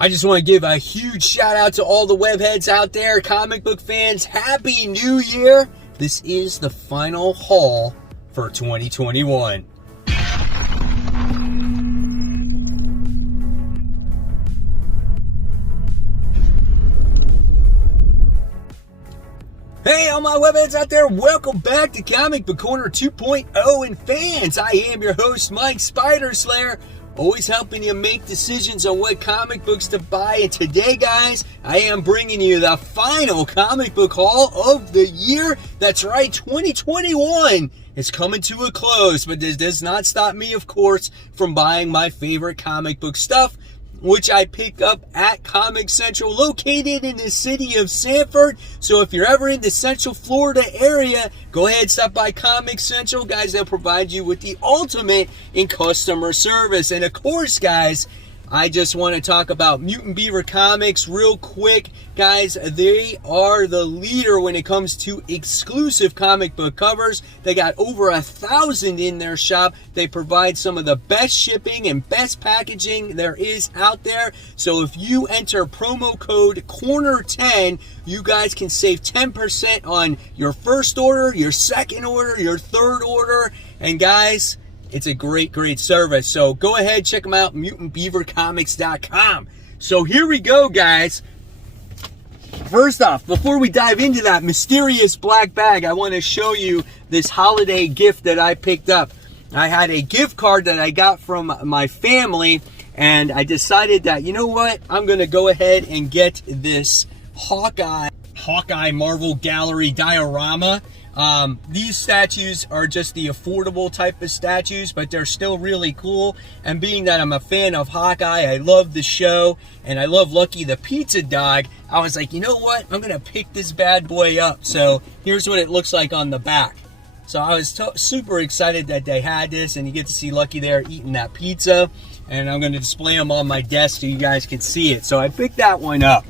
I just want to give a huge shout out to all the webheads out there, comic book fans. Happy New Year! This is the final haul for 2021. Hey, all my webheads out there, welcome back to Comic Book Corner 2.0 and fans. I am your host, Mike Spider Slayer, always helping you make decisions on what comic books to buy. And today, guys, I am bringing you the final comic book haul of the year. That's right, 2021 is coming to a close, but this does not stop me, of course, from buying my favorite comic book stuff, which I pick up at Comic Central, located in the city of Sanford. So if you're ever in the Central Florida area, go ahead, stop by Comic Central. Guys, they'll provide you with the ultimate in customer service. And of course, guys, I just want to talk about Mutant Beaver Comics real quick. Guys, they are the leader when it comes to exclusive comic book covers. They got over 1,000 in their shop. They provide some of the best shipping and best packaging there is out there. So if you enter promo code CORNER10, you guys can save 10% on your first order, your second order, your third order. And guys, it's a great, great service. So go ahead, check them out, mutantbeavercomics.com. So here we go, guys. First off, before we dive into that mysterious black bag, I want to show you this holiday gift that I picked up. I had a gift card that I got from my family, and I decided that, you know what, I'm going to go ahead and get this Hawkeye Marvel Gallery diorama. These statues are just the affordable type of statues, but they're still really cool. And being that I'm a fan of Hawkeye, I love the show, and I love Lucky the Pizza Dog, I was like, you know what? I'm going to pick this bad boy up. So here's what it looks like on the back. So I was super excited that they had this, and you get to see Lucky there eating that pizza. And I'm going to display them on my desk so you guys can see it. So I picked that one up.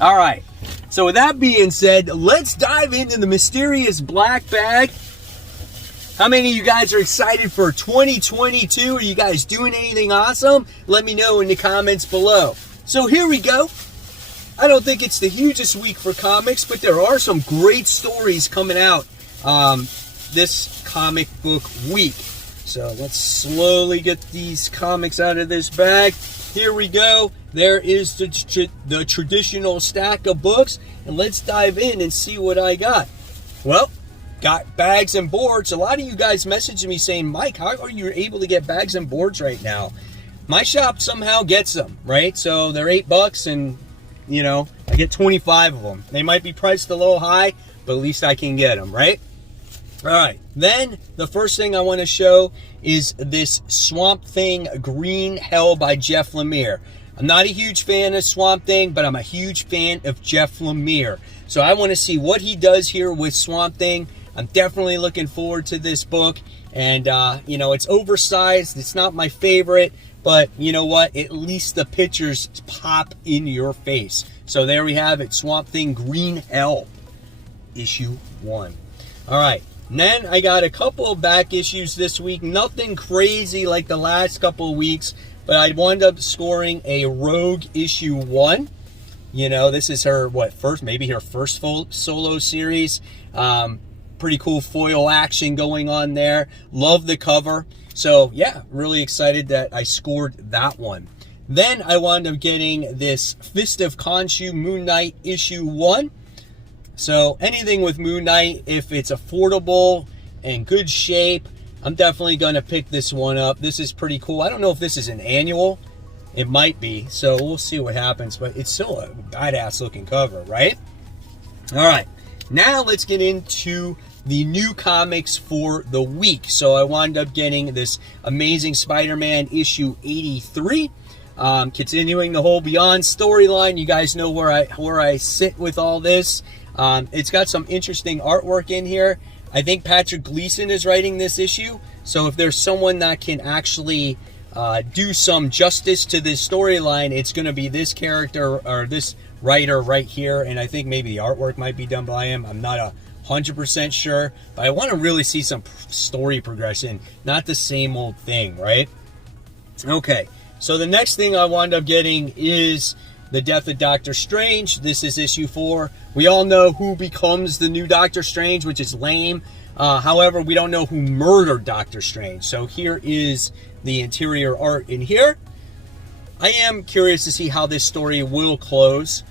All right. So with that being said, let's dive into the mysterious black bag. How many of you guys are excited for 2022? Are you guys doing anything awesome? Let me know in the comments below. So here we go. I don't think it's the hugest week for comics, but there are some great stories coming out this comic book week. So let's slowly get these comics out of this bag. Here we go. There is the traditional stack of books, and let's dive in and see what I got. Well, got bags and boards. A lot of you guys messaged me saying, Mike, how are you able to get bags and boards right now? My shop somehow gets them, right? So they're $8, and you know, I get 25 of them. They might be priced a little high, but at least I can get them, right? All right, then the first thing I want to show is this Swamp Thing Green Hell by Jeff Lemire. I'm not a huge fan of Swamp Thing, but I'm a huge fan of Jeff Lemire. So I want to see what he does here with Swamp Thing. I'm definitely looking forward to this book. And, you know, it's oversized. It's not my favorite, but you know what? At least the pictures pop in your face. So there we have it, Swamp Thing Green Hell, issue 1. All right. And then I got a couple of back issues this week. Nothing crazy like the last couple of weeks, but I wound up scoring a Rogue issue 1. You know, this is her, maybe her first full solo series. Pretty cool foil action going on there. Love the cover. So, yeah, really excited that I scored that one. Then I wound up getting this Fist of Khonshu Moon Knight issue 1. So anything with Moon Knight, if it's affordable and good shape, I'm definitely going to pick this one up. This is pretty cool. I don't know if this is an annual. It might be. So we'll see what happens. But it's still a badass looking cover, right? All right. Now let's get into the new comics for the week. So I wound up getting this Amazing Spider-Man issue 83. Continuing the whole Beyond storyline. You guys know where I sit with all this. It's got some interesting artwork in here. I think Patrick Gleason is writing this issue. So if there's someone that can actually do some justice to this storyline, it's going to be this character or this writer right here. And I think maybe the artwork might be done by him. I'm not 100% sure. But I want to really see some story progression. Not the same old thing, right? Okay. So the next thing I wound up getting is The Death of Doctor Strange. This is issue 4. We all know who becomes the new Doctor Strange, which is lame. However, we don't know who murdered Doctor Strange. So here is the interior art in here. I am curious to see how this story will close,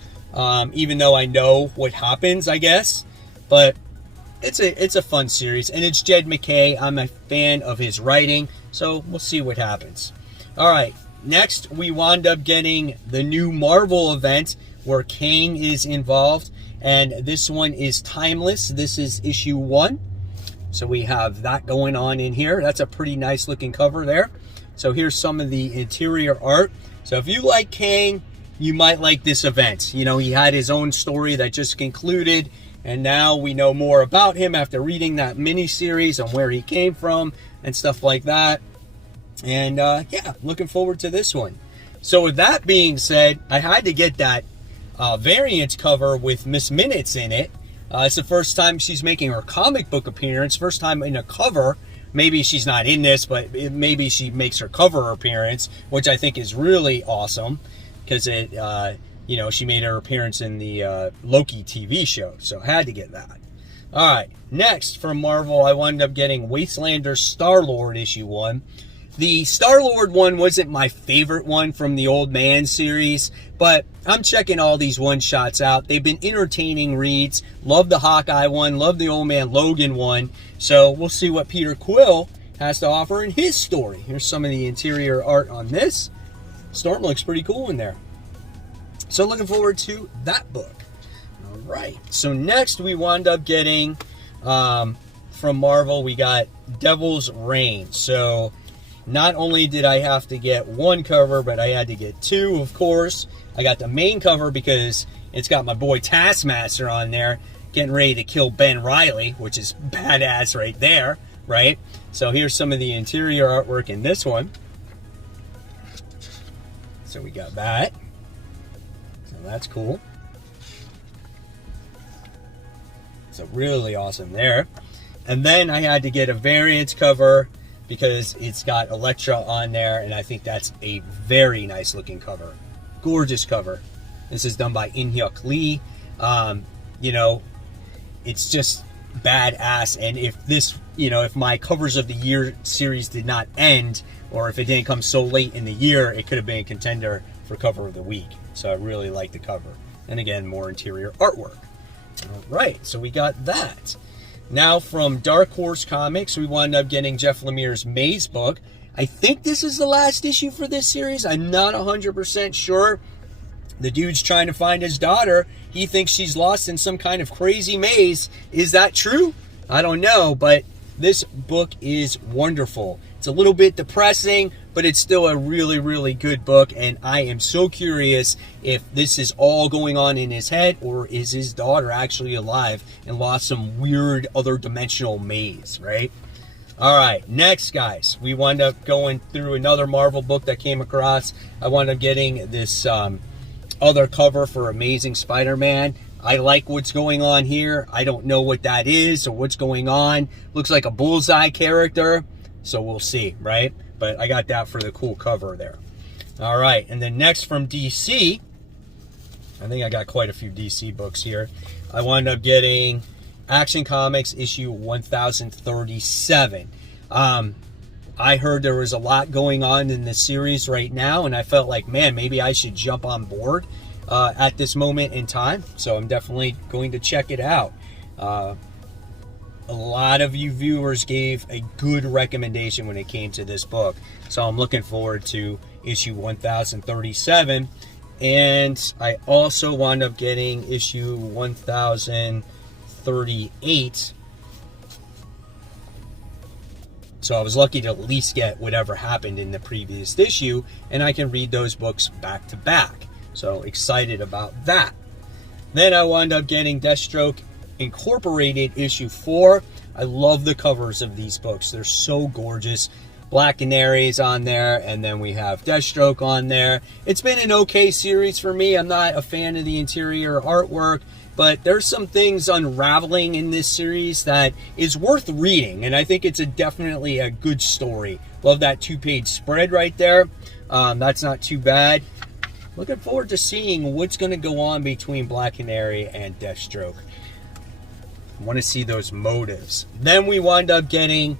even though I know what happens, I guess. But it's a fun series, and it's Jed MacKay. I'm a fan of his writing, so we'll see what happens. All right. Next, we wound up getting the new Marvel event where Kang is involved, and this one is timeless. This is issue 1. So we have that going on in here. That's a pretty nice looking cover there. So here's some of the interior art. So if you like Kang, you might like this event. You know, he had his own story that just concluded, and now we know more about him after reading that mini-series on where he came from and stuff like that. And yeah, looking forward to this one. So with that being said, I had to get that variant cover with Miss Minutes in it. It's the first time she's making her comic book appearance, first time in a cover. Maybe she's not in this, but maybe she makes her cover appearance, which I think is really awesome because it, you know, she made her appearance in the Loki TV show, so had to get that. All right, next from Marvel, I wound up getting Wastelanders Star-Lord issue 1. The Star-Lord one wasn't my favorite one from the Old Man series, but I'm checking all these one-shots out. They've been entertaining reads. Love the Hawkeye one, love the Old Man Logan one. So we'll see what Peter Quill has to offer in his story. Here's some of the interior art on this. Storm looks pretty cool in there. So looking forward to that book. All right. So next we wound up getting, from Marvel, we got Devil's Reign. So not only did I have to get one cover, but I had to get 2, of course. I got the main cover because it's got my boy Taskmaster on there getting ready to kill Ben Reilly, which is badass right there, right? So here's some of the interior artwork in this one. So we got that. So that's cool. So really awesome there. And then I had to get a variant cover because it's got Elektra on there, and I think that's a very nice looking cover. Gorgeous cover. This is done by In-Hyuk Lee. You know, it's just badass, and if this, you know, if my covers of the year series did not end, or if it didn't come so late in the year, it could have been a contender for cover of the week. So I really like the cover. And again, more interior artwork. All right, so we got that. Now from Dark Horse Comics, we wound up getting Jeff Lemire's Maze book. I think this is the last issue for this series. I'm not 100% sure. The dude's trying to find his daughter. He thinks she's lost in some kind of crazy maze. Is that true? I don't know, but this book is wonderful. It's a little bit depressing, but it's still a really, really good book, and I am so curious if this is all going on in his head, or is his daughter actually alive and lost some weird other dimensional maze, right? All right, next, guys, we wound up going through another Marvel book that came across. I wound up getting this other cover for Amazing Spider-Man. I like what's going on here. I don't know what that is or what's going on. Looks like a Bullseye character, so we'll see, right? But I got that for the cool cover there. All right, and then next from DC, I think I got quite a few DC books here. I wound up getting Action Comics issue 1037. I heard there was a lot going on in the series right now, and I felt like, man, maybe I should jump on board at this moment in time. So I'm definitely going to check it out. A lot of you viewers gave a good recommendation when it came to this book. So I'm looking forward to issue 1037. And I also wound up getting issue 1038. So I was lucky to at least get whatever happened in the previous issue, and I can read those books back to back. So excited about that. Then I wound up getting Deathstroke Incorporated issue 4. I love the covers of these books. They're so gorgeous. Black Canary's on there, and then we have Deathstroke on there. It's been an okay series for me. I'm not a fan of the interior artwork, but there's some things unraveling in this series that is worth reading, and I think it's definitely a good story. Love that 2-page spread right there. That's not too bad. looking forward to seeing what's going to go on between Black Canary and Deathstroke. I want to see those motives. Then we wind up getting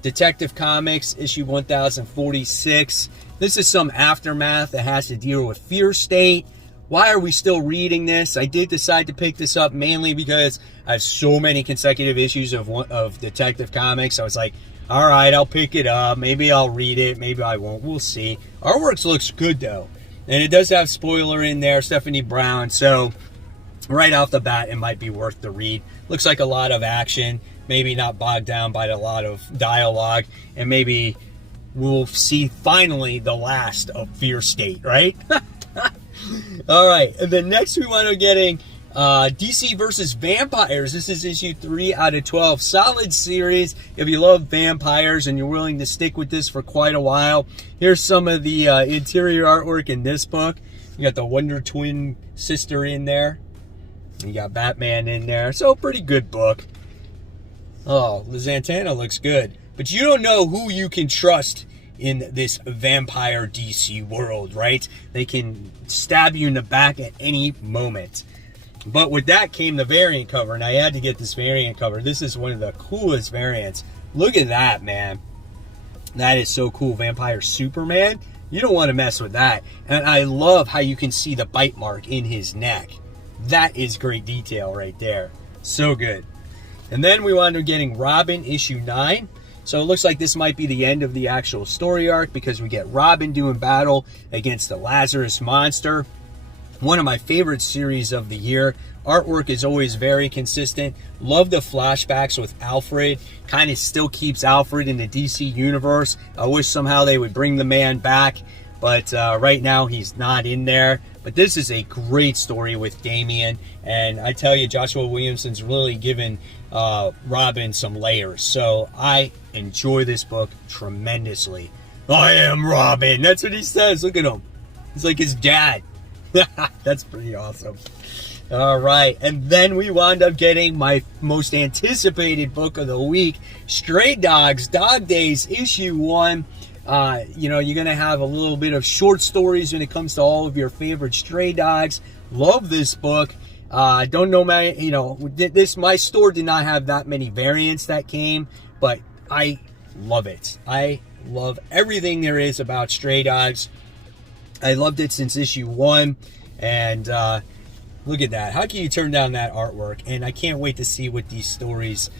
Detective Comics issue 1046. This is some aftermath that has to deal with Fear State. Why are we still reading this? I did decide to pick this up mainly because I have so many consecutive issues of Detective Comics. I was like, all right, I'll pick it up. Maybe I'll read it. Maybe I won't. We'll see. Artwork looks good, though. And it does have spoiler in there, Stephanie Brown. So right off the bat, it might be worth the read. Looks like a lot of action. Maybe not bogged down by a lot of dialogue. And maybe we'll see finally the last of Fear State, right? All right. And then next we wind up getting DC versus Vampires. This is issue 3 out of 12. Solid series. If you love vampires and you're willing to stick with this for quite a while, here's some of the interior artwork in this book. You got the Wonder Twin sister in there. You got Batman in there. So pretty good book. Oh, the Zatanna looks good. But you don't know who you can trust in this vampire DC world, right? They can stab you in the back at any moment. But with that came the variant cover, and I had to get this variant cover. This is one of the coolest variants. Look at that, man. That is so cool. Vampire Superman. You don't want to mess with that. And I love how you can see the bite mark in his neck. That is great detail right there. So good. And then we wound up getting Robin issue 9. So it looks like this might be the end of the actual story arc because we get Robin doing battle against the Lazarus Monster. One of my favorite series of the year. Artwork is always very consistent. Love the flashbacks with Alfred. Kind of still keeps Alfred in the DC universe. I wish somehow they would bring the man back. But right now he's not in there. But this is a great story with Damian. And I tell you, Joshua Williamson's really given Robin some layers. So I enjoy this book tremendously. I am Robin. That's what he says. Look at him. He's like his dad. That's pretty awesome. All right. And then we wound up getting my most anticipated book of the week, Stray Dogs, Dog Days, issue 1. You know, you're going to have a little bit of short stories when it comes to all of your favorite stray dogs. Love this book. Don't know my store did not have that many variants that came, but I love it. I love everything there is about stray dogs. I loved it since issue 1, and look at that. How can you turn down that artwork? And I can't wait to see what these stories,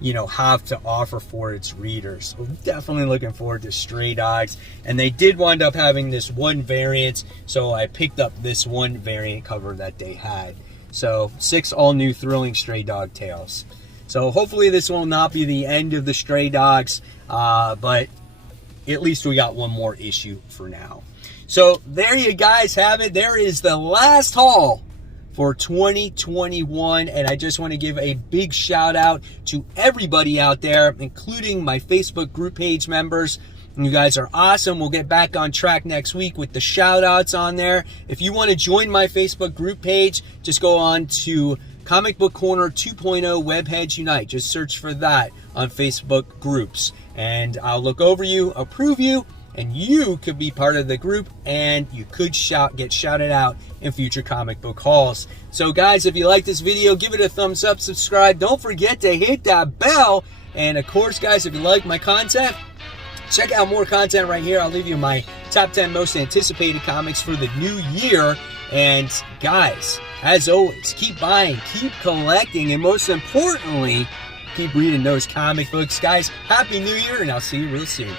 you know, have to offer for its readers. So definitely looking forward to Stray Dogs. And they did wind up having this one variant, so I picked up this one variant cover that they had. So 6 all new thrilling Stray Dog tales. So hopefully this will not be the end of the Stray Dogs, but at least we got one more issue for now. So there you guys have it. There is the last haul for 2021, and I just want to give a big shout out to everybody out there, including my Facebook group page members. You guys are awesome. We'll get back on track next week with the shout outs on there. If you want to join my Facebook group page, just go on to Comic Book Corner 2.0 Webheads Unite. Just search for that on Facebook groups, and I'll look over you, approve you, and you could be part of the group, and you could get shouted out in future comic book hauls. So guys, if you like this video, give it a thumbs up, subscribe. Don't forget to hit that bell. And of course, guys, if you like my content, check out more content right here. I'll leave you my top 10 most anticipated comics for the new year. And guys, as always, keep buying, keep collecting, and most importantly, keep reading those comic books. Guys, Happy New Year, and I'll see you real soon.